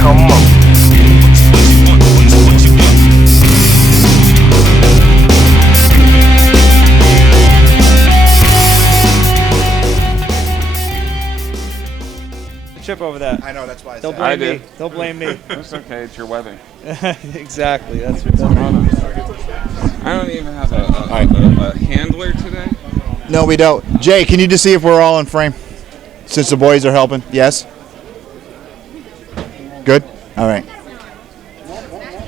Come on. Trip over that. I know, that's why They'll blame me. They'll blame me. It's okay. It's your weather. Exactly. That's what's I don't even have a handler today. No, we don't. Jay, can you just see if we're all in frame? Since the boys are helping. Yes? Good? All right.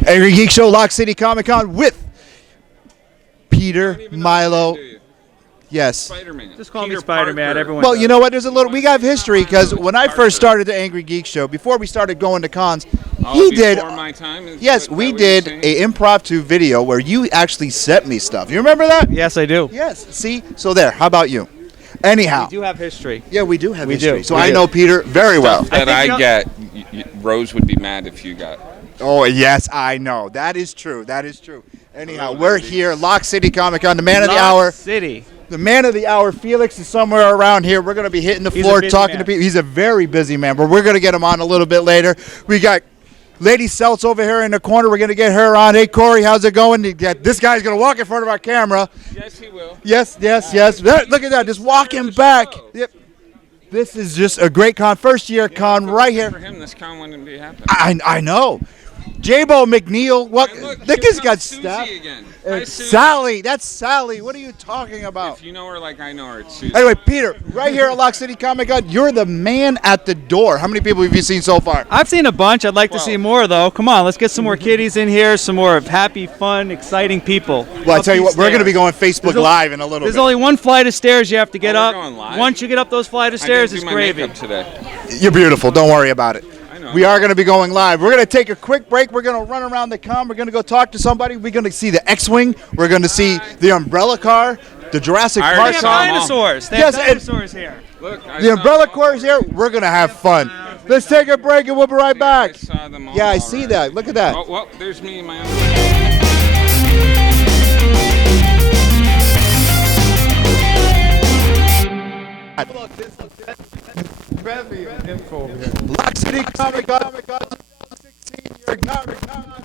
Angry Geek Show, Lock City Comic Con with Peter, Milo. Yes. Spider-Man. Just call me Peter Spider-Man. Parker. Everyone. Well, does. you know what? There's a little. We got history because when I first started the Angry Geek Show, before we started going to cons, he did. Before my time? Yes, we did a impromptu video where you actually sent me stuff. You remember that? Yes, I do. Yes. See? So there. How about you? Anyhow. We do have history. Yeah, we do have We history. do. So We I do. know Peter very well. That I get, Rose would be mad if you got. Oh, yes, I know. That is true. That is true. Anyhow, we're here, Lock City Comic Con, the man of the hour. City. The man of the hour, Felix, is somewhere around here. We're going to be hitting the floor talking to people. He's a very busy man, but we're going to get him on a little bit later. We got Lady Seltz over here in the corner. We're going to get her on. Hey, Corey, how's it going? This guy's going to walk in front of our camera. Yes, he will. Yes. Look at that. Just walking back. Yep. This is just a great con. First year con right here. For him, this con wouldn't be happening. I know. J-Bo McNeil. What? Look, Look, he's got Susie stuff. again. Hi, It's Susie. Sally. That's Sally. What are you talking about? If you know her like I know her, it's Susie. Anyway, Peter, right here at Lock City Comic Con, you're the man at the door. How many people have you seen so far? I've seen a bunch. I'd like to see more, though. Come on, let's get some more kiddies in here, some more happy, fun, exciting people. Well, I Up tell you these what, we're going to be stairs. going Facebook There's Live in a little There's bit. only one flight of stairs you have to get we're up. going live? Once you get up those flight of I stairs, didn't it's do my gravy. makeup today. You're beautiful. Don't worry about it. I know. We are going to be going live. We're going to take a quick break. We're going to run around the con. We're going to go talk to somebody. We're going to see the X-Wing. We're going to see the Umbrella car, the Jurassic I Park already They have saw car. them all. dinosaurs. They Yes, have and- dinosaurs here. Look, I The saw Umbrella them all. car is here. We're going to have fun. Let's take a break and we'll be right back. I saw them all Yeah, I see already. that. Look at that. Oh, well, there's me in my underwear. Lock City Comic Con 2016 year Comic Con.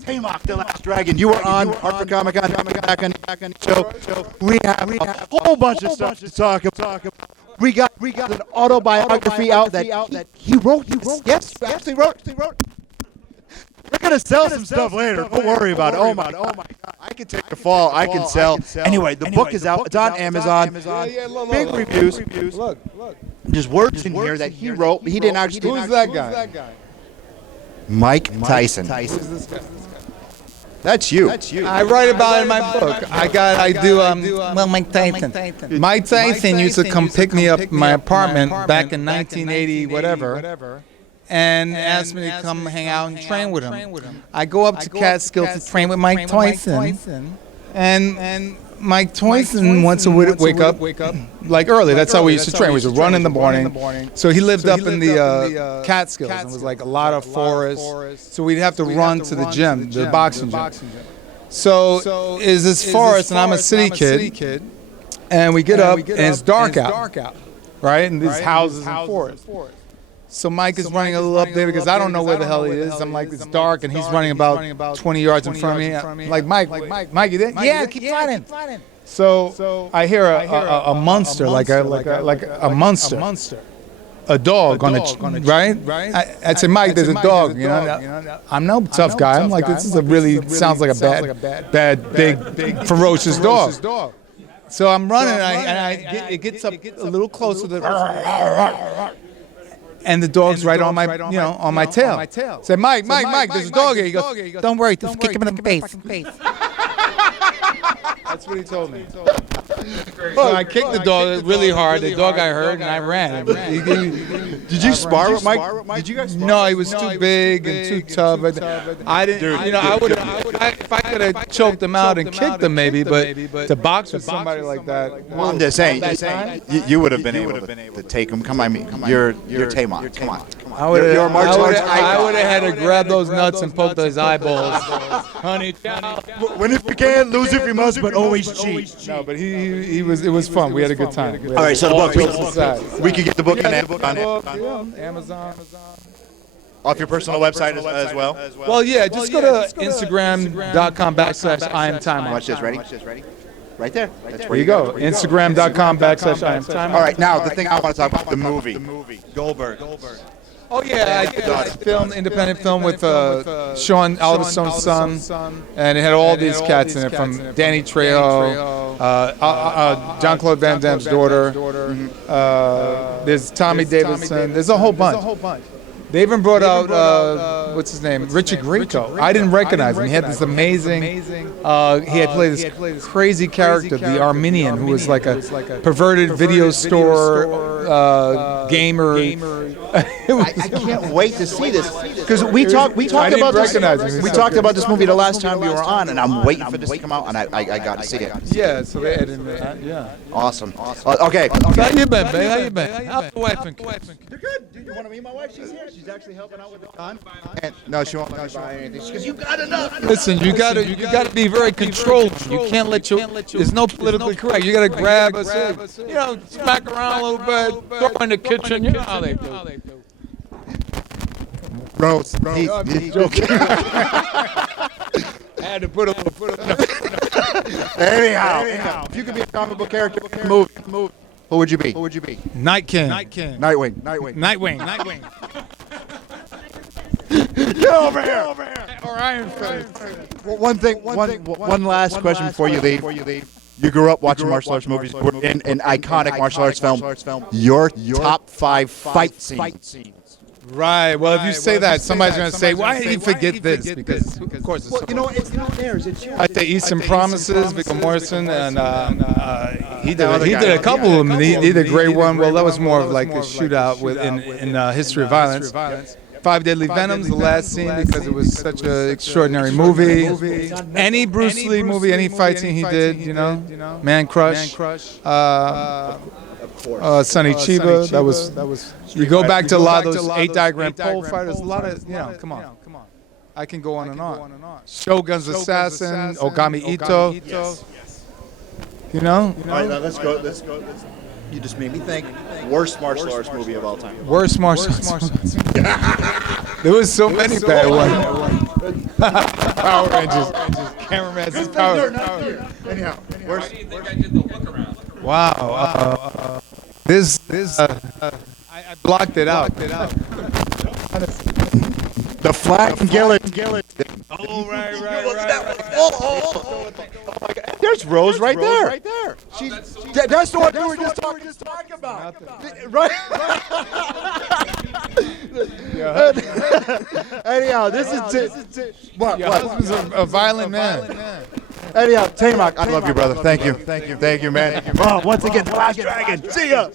Taimak, the Last Dragon. You were on Hartford Comic Con. Back on the show. We have a whole bunch of stuff to talk about. We got an autobiography out that he wrote. Yes, he wrote. We're gonna sell some stuff later. Don't worry about it. Oh my God. I can take the fall. I can sell. Anyway, the book is out. It's on Amazon. Big reviews. Look. There's words in here that he wrote. He didn't actually. Who's that guy? Mike Tyson. Who's this guy? That's you. I write about it in my book. Mike Tyson. Mike Tyson used to come pick me up in my apartment back in 1980, whatever, and asked me to come hang out and train with him. I go up to Catskill to train with Mike Tyson, and Mike Tyson wants to wake up like early. That's how we used to train. We used to run in the morning. So he lived up in the Catskills, and it was like a lot of forest. So we'd have to run to the gym, the boxing gym. So is this forest, and I'm a city kid, and we get up, and it's dark out, right? And these houses and forest. So Mike is running a little up there because I don't know where the hell he is. I'm like, it's dark, and he's running about 20 yards in front of me. I'm like, Mike, you there? Yeah, keep running. So I hear a monster, like a monster. A dog right? I'd say, Mike, there's a dog. You know, I'm no tough guy. I'm like, this is sounds like a bad, big, ferocious dog. So I'm running, and it gets up a little closer to. And the dog's right on my tail. Say, Mike, there's a dog here. He goes, don't worry, just kick him in the face. That's what he told me. So I kicked the dog really hard. The dog got hurt, and I ran. Did you spar with Mike? Did you guys spar? No, he was too big and too tough. I didn't. I would have. If I could have choked him out and kicked him, maybe. But to box with somebody like that. Well, I'm just saying, you would have been able to take him. Come on, you're Taimak. Come on. I would You're a martial arts icon. have had to grab those nuts and poke those eyeballs. Honey, Win if you can, lose if you must, but always cheat. no, but it was fun. We had a good time. All right, so the book. We could get the book on Amazon. off your personal website as well. Well, yeah, just go to Instagram.com/IamTimer. Watch this. Ready? Right there. That's There you go. Instagram.com/IamTimer. All right, now the thing I want to talk about, the movie. Goldberg. Oh yeah, I did a film, independent film with Sean Oliver Stone's son, and it had all these cats in it, from Danny Trejo, John Claude Van Damme's daughter. There's Tommy Davidson. There's a whole bunch. They even brought out what's his name, Richard Grieco. I didn't recognize him. He had this amazing. He had played this crazy character, the Armenian, who was like a perverted video store gamer. I can't wait to see this because we talked about this movie the last time we were on, and I'm waiting for this to come out, and I got to see it. Yeah, so they had him. Yeah. Awesome. Okay. How you been, babe? How you been? How's the wife and kids? They're good. Do you want to meet my wife? She's here. She's actually helping out with the con. No, she won't buy anything. Because you got enough. Listen, you gotta be very controlled. You can't let your. There's no politically correct. You gotta grab us, smack around a little bit, throw in the kitchen. You know how they do. Rose, he's joking. I had to put a. Anyhow, if you could be a comic book character in a movie, who would you be? Night King. Nightwing. Get over here. Or Iron Fist. One last question before you leave. You grew up watching martial arts movies. In an iconic martial arts film. Your top 5 fight scenes. Right. Well, if you say that, somebody's going to say, "Why did you forget this?" Because of course, Well, it's not theirs. It's yours. I say Eastern Promises, Viggo Morrison, and he did a couple of them. He did a great one. Well, that was more of like a shootout in History of Violence. 5 Deadly Venoms, the last scene, because it was such an extraordinary movie. Any Bruce Lee movie, any fight scene he did, Man Crush, Sonny Chiba. That was. You go back to a lot of those 8-diagram pole fighters. A lot of, come on. I can go on and on. Shogun's Assassin, Ogami Ito. All right, now let's go. You just made me think. Worst martial arts movie of all time. Worst martial arts. There was so many bad ones. Power Rangers. Cameraman's Power. Anyhow, worst. Why do you think I did the look around? Wow. This. I blocked it out. The Flag and Gillet. Oh, right. Oh my God. There's Rose right there. That's the one we were just talking about. Right? Anyhow, this is what? This was a violent man. Anyhow, Taimak, I love you, brother. Thank you, man. Oh, once again, the last dragon. See ya.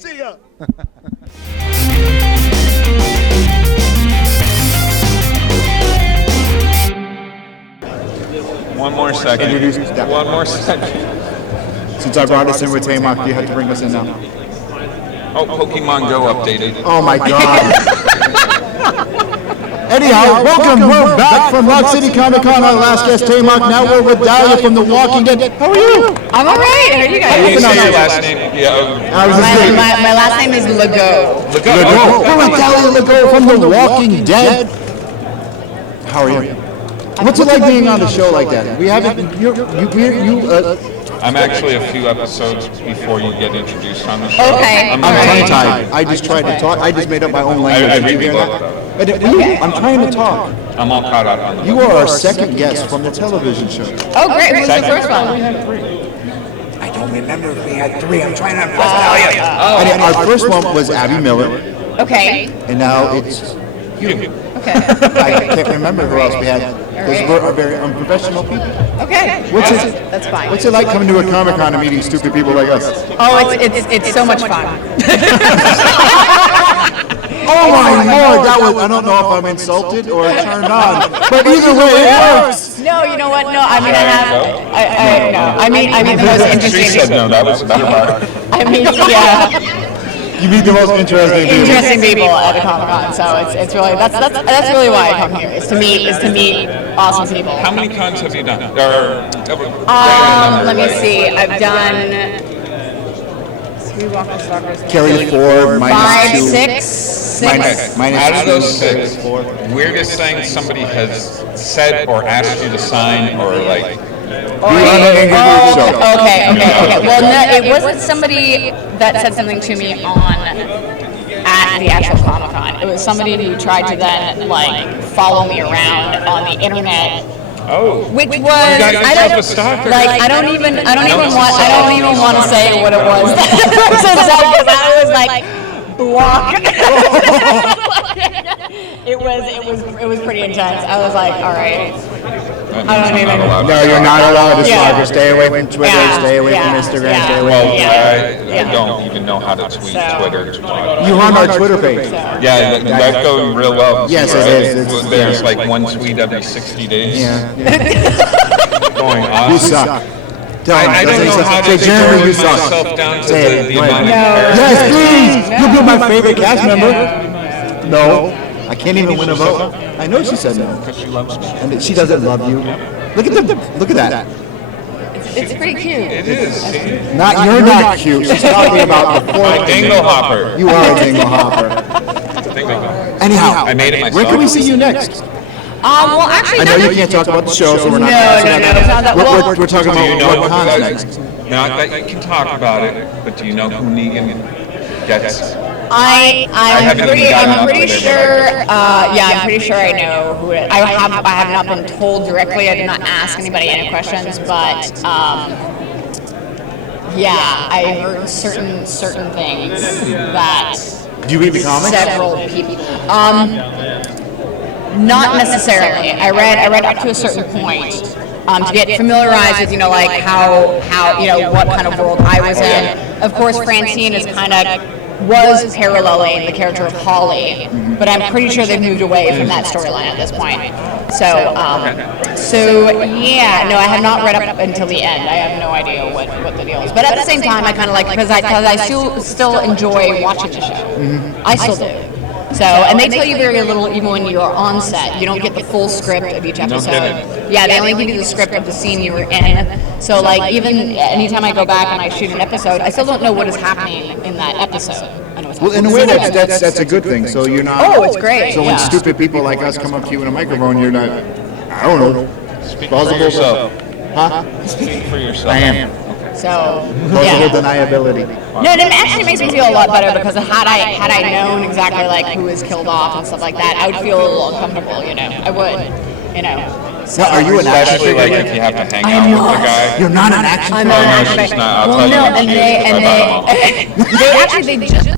One more second. One more second. Since I brought us in with Taimak, you have to bring us in now. Oh, Pokemon Go updated. Oh my God. Anyhow, welcome. We're back from Rock City Comic Con. Our last guest, Taimak. Now we're with Dahlia from The Walking Dead. How are you? I'm all right. How are you guys? Can you say your last name? My last name is Legault. Legault. We're with Dahlia Legault from The Walking Dead. How are you? What's it like being on a show like that? We haven't. I'm actually a few episodes before you get introduced on the show. Okay. I'm tongue-tied. I just tried to talk. I just made up my own language. I really love that. I'm trying to talk. I'm all caught up on the You are our second guest from the television show. Oh, great. Who's the first one? I don't remember if we had 3. I'm trying to impress Dahlia. And our first one was Abby Miller, Okay. and now it's you. Okay. I can't remember who else we had because we're very unprofessional people. Okay. That's fine. What's it like coming to a Comic-Con and meeting stupid people like us? Oh, it's so much fun. Oh my Lord, that was, I don't know if I'm insulted or turned on, but either way it works. No, you know what? No, I mean I mean the most interesting. She said no, that was not hard. I mean, yeah. You meet the most interesting people. Interesting people at a Comic-Con. So it's really that's really why I come here is to meet awesome people. How many cons have you done? Let me see. I've done 3 Walking Stalkers. Carry 4, Five, -2. 6. Out of those 6, weirdest thing somebody has said or asked you to sign or like. Okay. Well, no, it wasn't somebody that said something to me at the actual Comic-Con. It was somebody who tried to then like follow me around on the internet. Oh. Which was You got yourself a stalker. I don't even want to say what it was that person said because I was like block. It was pretty intense. I was like, all right. I don't even. No, you're not allowed to Yeah. stalker. Stay away from Twitter. Stay away from Instagram. Stay away. Well, Yeah. I don't even know how to tweet Twitter. You on our Twitter page? Yeah, that's going real well. Yes, right? it is. There's like one tweet every 60 days. Yeah. Going on. You suck. I don't know how to say, Jeremy, you narrow suck. myself down to Say it. the Go ahead. amount of characters. Yes, please. You'll be my favorite cast member. No, I can't even win a vote. I know she said no. Because she loves me. And she doesn't love you. Look at that. It's pretty cute. It is. You're not cute. She's talking about the My fourth. dingle hopper. You are a dingle hopper. Dingle. Anyhow, I made it myself. where can we see you next? Well, actually, I know you can't talk about the show, so we're not. No, it's not that. Well, We're talking Do you about know what cons next. Not that you can talk about it, but do you know who Negan gets? I'm haven't even gotten up pretty to it, sure. I'm pretty sure I know who it is. I have not been told directly. I did not ask anybody any questions, but I heard certain things that Do you read the comics? several people. Not necessarily. I read up to a certain point to get familiarized with like how what kind of world I was in. Of course, Francine is was paralleling the character of Holly, but I'm pretty sure they've moved away from that storyline at this point. So I have not read up until the end. I have no idea what the deal is. But at the same time, I kind of like because I still enjoy watching the show. I still do. So, and they tell you very little even when you're on set. You don't get the full script of each episode. Yeah, they only give you the script of the scene you were in. So, like, even anytime I go back and I shoot an episode, I still don't know what is happening in that episode. Well, in a way, that's a good thing. So you're not. Oh, it's great. So when stupid people like us come up to you in a microphone, you're not. I don't know. Speak for yourself. Huh? Speak for yourself. I am. So, Plausible deniability. No, it actually makes me feel a lot better because had I known exactly like who was killed off and stuff like that, I would feel a little uncomfortable. I would. So, Now, are you an action Especially figure? like if you have to hang out with the guy. You're not an action I'm figure. not no, actually. she's not. I'll Well, tell no, you and they just.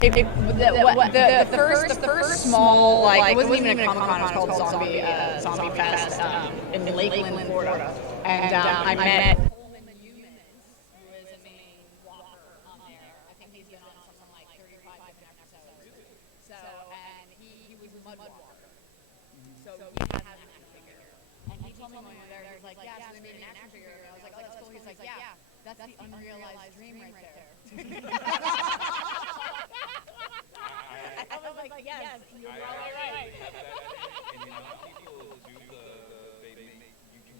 The first small it wasn't even a Comic-Con, it was called Zombie Fest in Lakeland, Florida, and I met Coleman Humans, who is a main walker on there. I think he's been on something like 35 different episodes. So, and he was a mud walker. So he has an action figure, and he told me when we were there, he was like, yeah, so they made an action figure, and I was like, oh, that's cool. He's like, yeah, that's the unrealized dream right there. I was like, yes, you're right. And people do you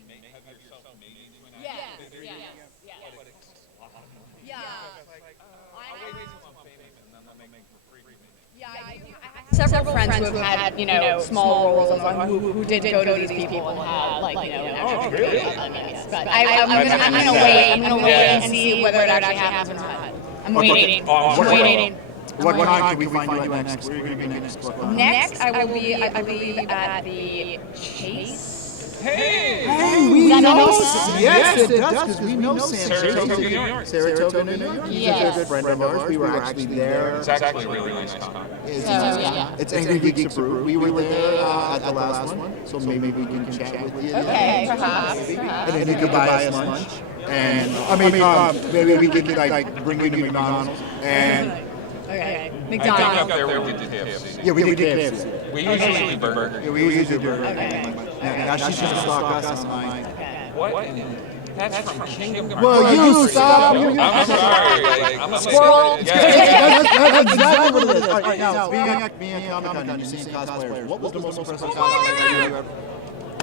can have yourself made into an action figure. Yes. But it's a lot of money. Yeah. I'll wait till I'm famous and then they'll make it for free. I have several friends who have had, small roles who did go to these people and had, Oh, really? But I'm gonna wait and see whether it actually happens or not. I'm waiting. What con can we find you at next? Where are you going to be next? Next, I will be, I believe, at the Chase. Hey, we know. Yes, it does, because we know Sam. Saratoga, New York. Saratoga, New York. He's a good friend of ours. We were actually there. It's actually a really nice con. It's Angrygeeks Brew. We were there at the last one, so maybe we can chat with you. Okay, perhaps. And then you could buy us lunch. And maybe we could like bring you to McDonald's. And Okay. I think McDonald's. up there we did KFC. yeah, we did KFC. We usually eat burger. Yeah, we usually do burger. Now she's gonna stalk us on mine. What? That's from Kingdom Hearts. Well, you stop. I'm sorry. I'm a Squirrel. That's exactly what it is. All right, now, being at Comic-Con and you're seeing cosplayers, what was the most impressive cosplay that you ever?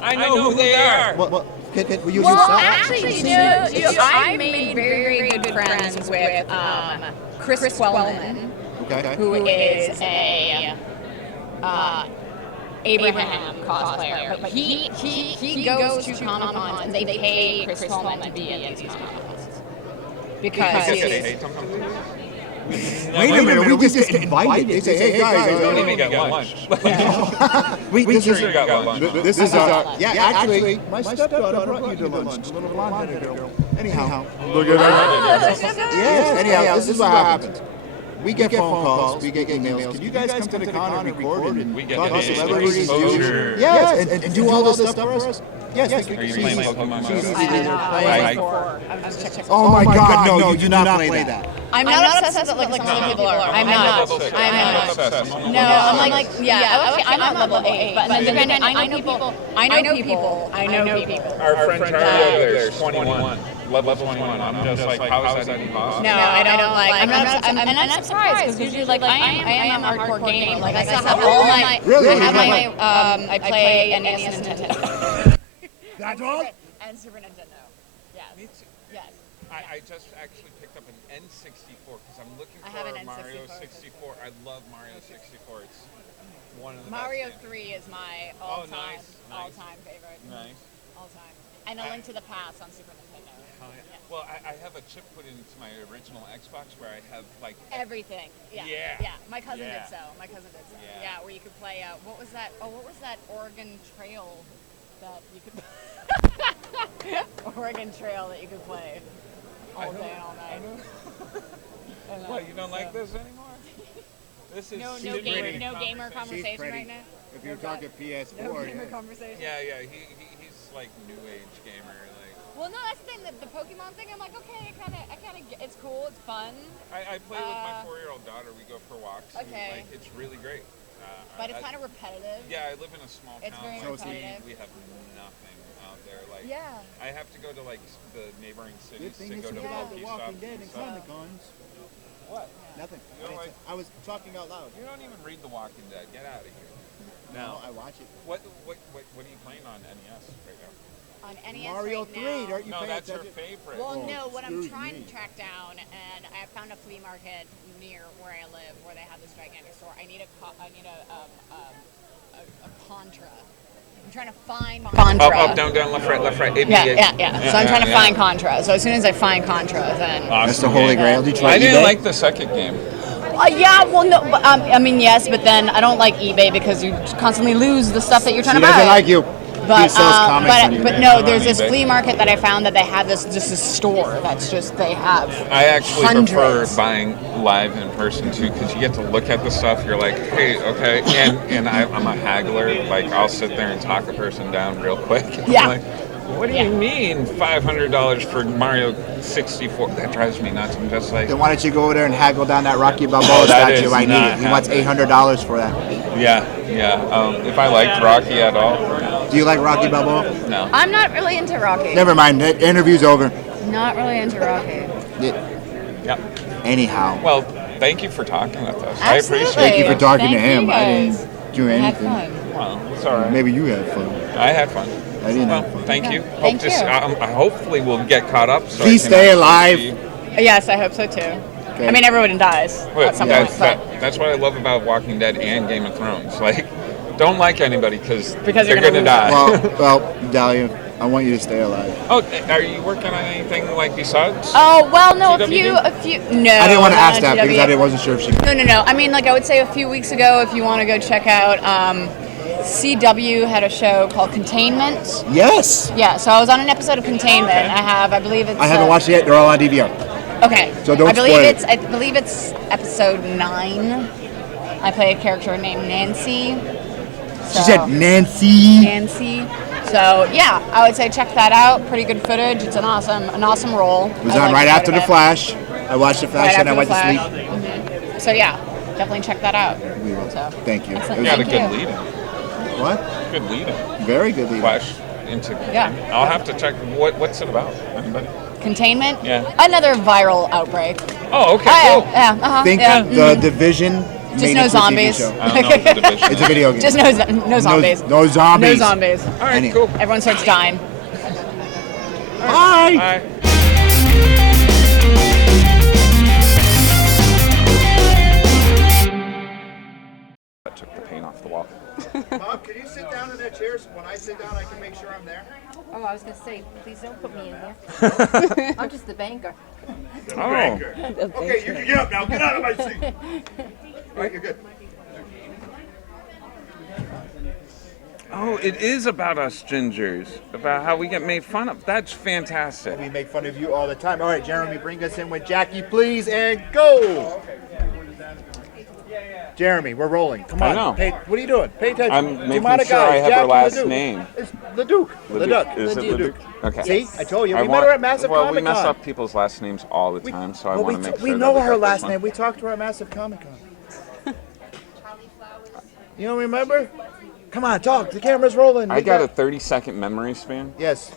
I know who they are. Will you Well, stop? actually, I made very good friends with Chris Quellman, Okay. who is a Abraham cosplayer. But he goes to Comic Cons and they pay Chris Quellman to be in these Comic Cons because Because they he's. hate them. Wait a minute, we just get invited. They say, hey guys, We don't even get lunch. this is Sure, you got lunch. this is our actually my stepdaughter brought you to lunch. The little blonde-headed girl. Anyhow, look at her. Yes. Anyhow, this is what happens. We get phone calls, we get emails. Can you guys come to the con and record and We get talk to the celebrities? exposure. Yes, and do all this stuff for us? Yes. Are you playing Pokemon? I'm just checking. Oh my God, no, you do not play that. I'm not obsessed with it like some people are. I'm not. Level 6. I'm not. Obsessed. No, I'm like, okay, I'm not level 8, but then I know people. I know people. Our friend Charlie over there is 21. Level 21. I'm just like, how is that even possible? No, I don't like. I'm not. And I'm surprised because usually, like, I am a hardcore gamer. Like, I still have all my. Really? I have my. I play NES and Nintendo. That's all? And Super Nintendo. Yes. Yes. I just actually picked up an N64 because I'm looking I have for an Mario N64. 64. I love Mario 64. It's one of the Mario best 3 is my all-time favorite. Nice. All time. And A Link to the Past on Super Nintendo. Yes. Well, I have a chip put into my original Xbox where I have like Everything. Yeah. Yeah. My cousin Yeah. did so. Yeah. Yeah, where you could play. What was that? Oh, what was that Oregon Trail that you could? Oregon Trail that you could play all day and all night. What, you don't like this anymore? This is No stimulating gamer conversation pretty. right now. If you're talking PS4, No gamer conversation. Yeah, he's like new age gamer. Like Well, no, that's the thing. The Pokemon thing. I'm like, okay, I kind of, it's cool. It's fun. I play with my 4-year-old daughter. We go for walks. And, Okay. like, it's really great. But it's kind of repetitive. Yeah, I live in a small It's town. very so repetitive. we have nothing out there. Like Yeah. I have to go to like the neighboring Good cities thing to is go to you have bulky The stuff. Walking Dead and stuff. Comic Cons. What? Nothing. You know, like- I was talking out loud. You don't even read The Walking Dead. Get out of here. No, I watch it. What are you playing on NES right now? On NES Mario right 3, now. aren't you No, paying that's her attention? favorite. Well, Oh, no, what I'm excuse trying me. to track down, and I found a flea market near where I live, where they have this gigantic store. I need a Contra. I'm trying to find Contra. Up, down, left, right. A, B, Yeah. So I'm trying to find Contra. So as soon as I find Contra, then. Awesome That's the holy game. grail. Did you try I didn't eBay? like the second game. Yeah, well, no, but, I mean, yes, but then I don't like eBay because you constantly lose the stuff that you're trying She to buy. doesn't like you. But, She sells comics on but eBay. no, there's this eBay. flea market that I found that they have this store that's just they have. I actually hundreds. prefer buying live in person too, because you get to look at the stuff. You're like, hey, okay, and I'm a haggler. Like I'll sit there and talk a person down real quick. Yeah. I'm like, what do you mean $500 for Mario 64? That drives me nuts. I'm just like, Then why don't you go over there and haggle down that Rocky Balboa that statue? is I need not it. He wants happening. $800 for that. yeah. If I liked Rocky at all, Do you like Rocky Balboa? no. I'm not really into Rocky. Never mind. The interview's over. Not really into Rocky. Yep. Anyhow. Well, thank you for talking with us. Absolutely. I appreciate Thank you it. for talking to Thank him. you I guys. didn't do Had anything. fun. Well, it's all right. Maybe you had fun. I had fun. I didn't Well, have fun. thank you. Thank Hope you. I hopefully we'll get caught up. So Please I can stay actually alive. see- Yes, I hope so too. Okay. I mean, everyone dies Well, at some point. that's what I love about Walking Dead and Game of Thrones. Like, don't like anybody because Because they're you're gonna gonna die. Well, Dahlia, I want you to stay alive. Oh, are you working on anything like besides? Oh well, no, a GWD? few. No, I didn't want to not ask that because GWD. I wasn't sure if she. No. I mean, like I would say a few weeks ago, if you want to go check out CW had a show called Containment. Yes. Yeah, so I was on an episode of Containment. I believe it's. I haven't watched it yet. They're all on DVR. Okay. So don't I believe spoil it's. I believe it's episode 9. I play a character named Nancy. She said Nancy. Nancy. So yeah, I would say check that out. Pretty good footage. It's an awesome role. It was on right after The Flash. I watched The Flash and I went to sleep. Mm-hmm. So yeah, definitely check that out. We will. So, Thank you. excellent. You had a Thank good you. lead-in. What? Good lead-in. Very good lead. Flash into. Yeah. I'll have to check. What's it about? Anybody? Containment. Yeah. Another viral outbreak. Oh, okay. Oh, Cool. yeah. Uh-huh. Think yeah. The Division. Just made no it to a TV zombies. show. I don't know what the division It's a video game. Just no zombies. No zombies. No zombies. All right, Any- cool. Everyone starts dying. Bye. Bye. I took the paint off the wall. Bob, can you sit down in that chair so when I sit down I can make sure I'm there? Oh, I was going to say, please don't put me in there. I'm just the banker. Oh. Okay, you can get up now. Get out of my seat. All right, you're good. Oh, it is about us gingers, about how we get made fun of. That's fantastic. We make fun of you all the time. All right, Jeremy, bring us in with Jackie, please, and go. Jeremy, we're rolling. Come on. I know. What are you doing? Pay attention. I'm making Demonic sure I eyes, have her Jackie last Leduc. name. It's Leduc. Leduc. Is it Leduc. Okay. See, I told you. I We met want- her at Massive well, Comic we mess Con. up people's last names all the time, so I Well, want to make sure we that know we her got last this name. one. We talked to her at Massive Comic Con. You don't remember? Come on, talk. The camera's rolling. I got a 30-second memory span. Yes.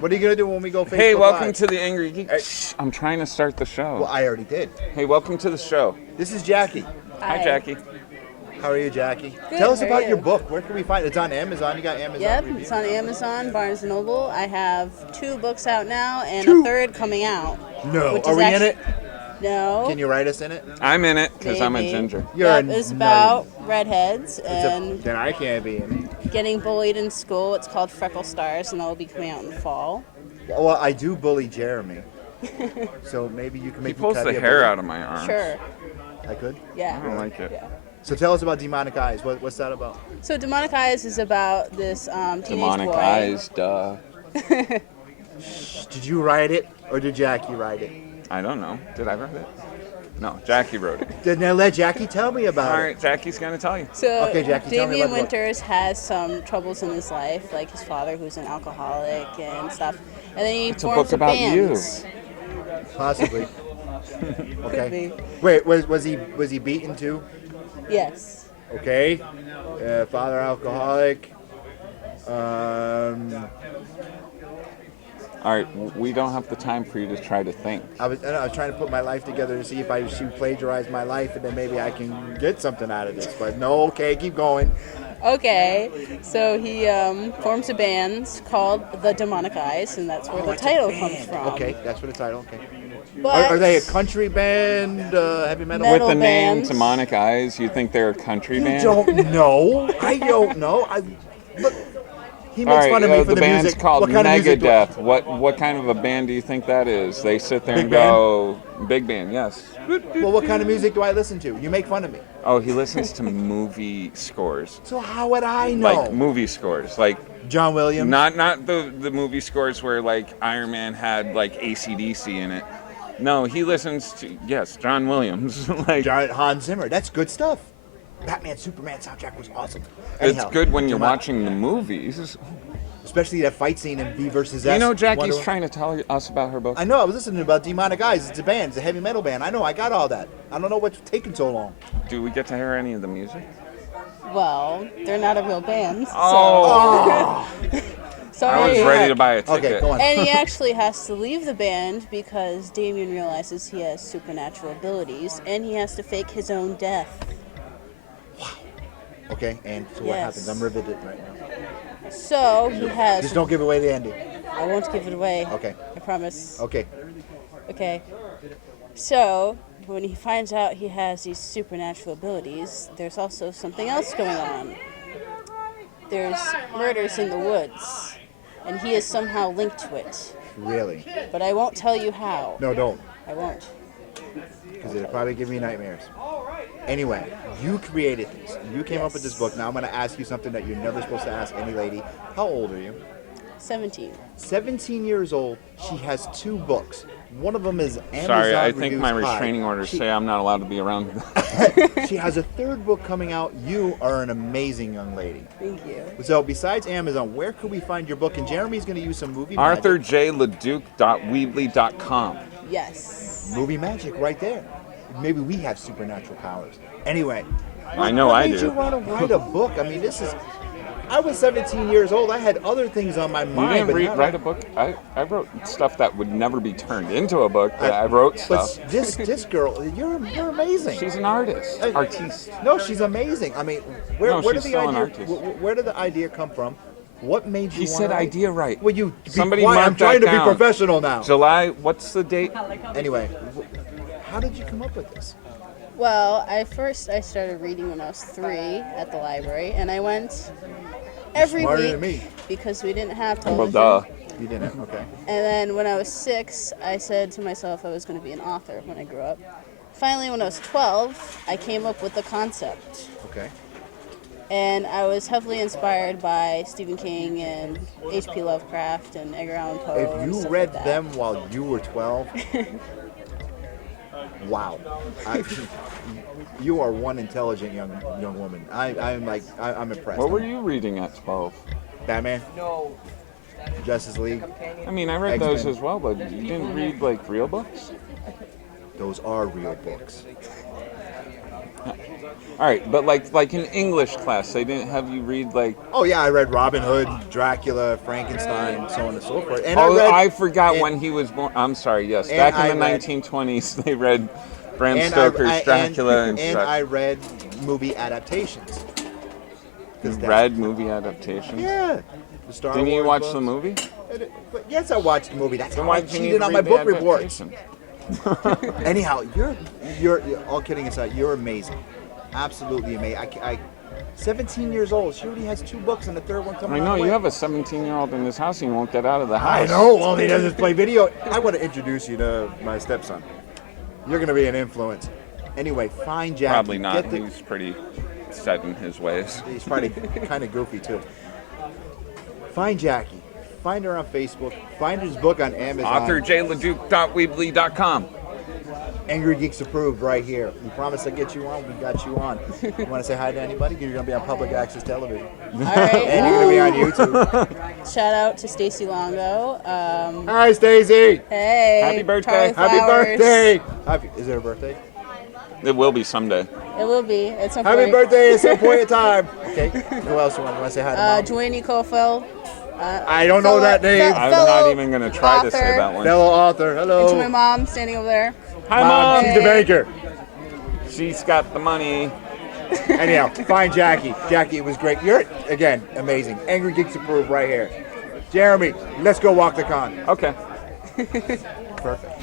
What are you gonna do when we go Facebook Hey, welcome Live? to the Angry Geeks. I'm trying to start the show. Well, I already did. Hey, welcome to the show. This is Jackie. Hi, Jackie. How are you, Jackie? Good, Tell us how are about you? your book. Where can we find it? It's on Amazon. You got Amazon Yep, review. it's on Amazon, Barnes & Noble. I have 2 books out now and 2? a third coming out. No. which Are is we in actu- it? No. Can you write us in it? I'm in it because I'm a Maybe. ginger. You're Yep, a it's nutty. about redheads and Then I can't be in it. getting bullied in school. It's called Freckle Stars, and that will be coming out in the fall. Well, I do bully Jeremy. So maybe you can He make me pulls cut the you a hair bully. out of my arms. Sure. I could. Yeah. I don't like it. Yeah. So tell us about Demonic Eyes. What's that about? So Demonic Eyes is about this teenage Demonic boy. eyes, duh. Did you write it or did Jackie write it? I don't know. Did I write it? No, Jackie wrote it. Then now let Jackie tell me about All it. right, Jackie's gonna tell you. So Okay, Jackie, tell me Damian about the book. Winters has some troubles in his life, like his father, who's an alcoholic and stuff. And then he It's a forms book about bands. Possibly. Could Okay. be. Wait, was he beaten too? Yes. Okay. Father alcoholic. All right, we don't have the time for you to try to think. I was trying to put my life together to see if she plagiarized my life and then maybe I can get something out of this. But no, okay, keep going. Okay. So he forms a band called the Demonic Eyes, and that's where the title comes from. Okay, that's for the title. Okay. But Are they a country band, heavy metal? Metal With the name bands. Demonic Eyes, you think they're a country You band? don't know. I don't know. Look, he All makes right, fun of me for the the band's music. called What kind of music do I- Megadeth. What kind of a band do you think that is? They sit there Big and go, big band, yes. Well, what kind of music do I listen to? You make fun of me. Oh, he listens to movie scores. So how would I know? Like movie scores. Like John Williams. not the movie scores where like Iron Man had like AC/DC in it. No, he listens to John Williams. like Hans Zimmer. That's good stuff. Batman, Superman soundtrack was awesome. it's Anyhow, good when you're Demonic- watching the movies. Especially that fight scene in V versus S. You know, Jackie's Wonder- trying to tell us about her book. I know. I was listening about Demonic Eyes. It's a band. It's a heavy metal band. I know. I got all that. I don't know what's taking so long. Do we get to hear any of the music? well, they're not a real band. Oh, So. I Sorry. was ready to buy a ticket. Okay, go on. And he actually has to leave the band because Damien realizes he has supernatural abilities and he has to fake his own death. Okay, and so what Yes. happens? I'm riveted right now. So he has. Just don't give away the ending. I won't give it away. Okay. I promise. Okay. Okay. So when he finds out he has these supernatural abilities, there's also something else going on. There's murders in the woods, and he is somehow linked to it. Really? But I won't tell you how. No, don't. I won't. Because it'll probably give me nightmares. Anyway, you created this. You came up with this book. Now I'm going to ask you something that you're never supposed to ask any lady. How old are you? 17. 17 years old. She has 2 books. One of them is Amazon Sorry, I think Reviews my High. restraining orders say I'm not allowed to be around. She has a 3rd book coming out. You are an amazing young lady. Thank you. So besides Amazon, where could we find your book? And Jeremy's going to use some movie magic. ArthurJLeduc.weebly.com. Yes. Movie magic right there. Maybe we have supernatural powers. Anyway. I know what I made do. you want to write a book? I mean, this is... I was 17 years old. I had other things on my You mind. didn't write a book? I wrote stuff that would never be turned into a book, but I wrote stuff. But this girl, you're amazing. She's an artist. Artiste. No, she's amazing. I mean, No, where she's did the still an idea? artist. Where did the idea come from? What made you? He said wanna- idea right. Well, you be Somebody quiet. mark I'm trying that to be down. professional now. July, what's the date? Anyway, how did you come up with this? Well, I started reading when I was 3 at the library, and I went every Smarter week than me. because we didn't have Well, television. duh. You didn't. Okay. And then when I was 6, I said to myself I was going to be an author when I grew up. Finally, when I was 12, I came up with the concept. Okay. And I was heavily inspired by Stephen King and H.P. Lovecraft and Edgar Allan Poe. If and you stuff read like that. them while you were 12, wow. You are one intelligent young woman. I'm impressed. What were you reading at 12? Batman? Justice League? I mean, I read those X-Men. as well, but you didn't read, like, real books? Those are real books. All right, but like in English class, they didn't have you read, like... Oh yeah, I read Robin Hood, Dracula, Frankenstein, so on and so forth. And I forgot when he was born. I'm sorry, yes. and Back I in the read- 1920s, they read Bram and Stoker's Dracula and and stuff. I read movie adaptations. You 'Cause that's- read movie adaptations? Yeah. The Star Didn't you Wars watch books. the movie? But yes, I watched the movie. That's Then how why I did you cheated need on to my read the book reports. adaptation? Anyhow, you're all kidding aside, you're amazing. Absolutely amazing. 17 years old. She already has 2 books and the 3rd one coming I out. know, the you way. have a 17-year-old in this house and you won't get out of the I house. know. All he does is play video. I want to introduce you to my stepson. You're going to be an influence. Anyway, find Jackie. Probably not. Get the- He's pretty set in his ways. He's probably kind of goofy too. Find Jackie. Find her on Facebook. Find his book on Amazon. AuthorJLeduc.weebly.com. Angry Geeks approved right here. We promised to get you on. We got you on. You want to say hi to anybody? You're going to be on public access television. All right. And you're going to be on YouTube. Shout out to Stacy Longo. Hi, Stacy. Hey. Happy birthday. Happy Charlie Flowers. birthday. Is it her birthday? It will be someday. It will be at some Happy point. birthday at some point in time. Okay. Who else you want to say hi to? Mom? Joanne Cofield. I don't know that name. I'm Fellow not even going to try to say author. that one. Fellow author. Hello. And to my mom standing over there. Hi, Mom, Mom. she's the banker. She's got the money. Anyhow, find Jackie. Jackie, it was great. You're, again, amazing. Angry Geeks approved right here. Jeremy, let's go walk the con. Okay. Perfect.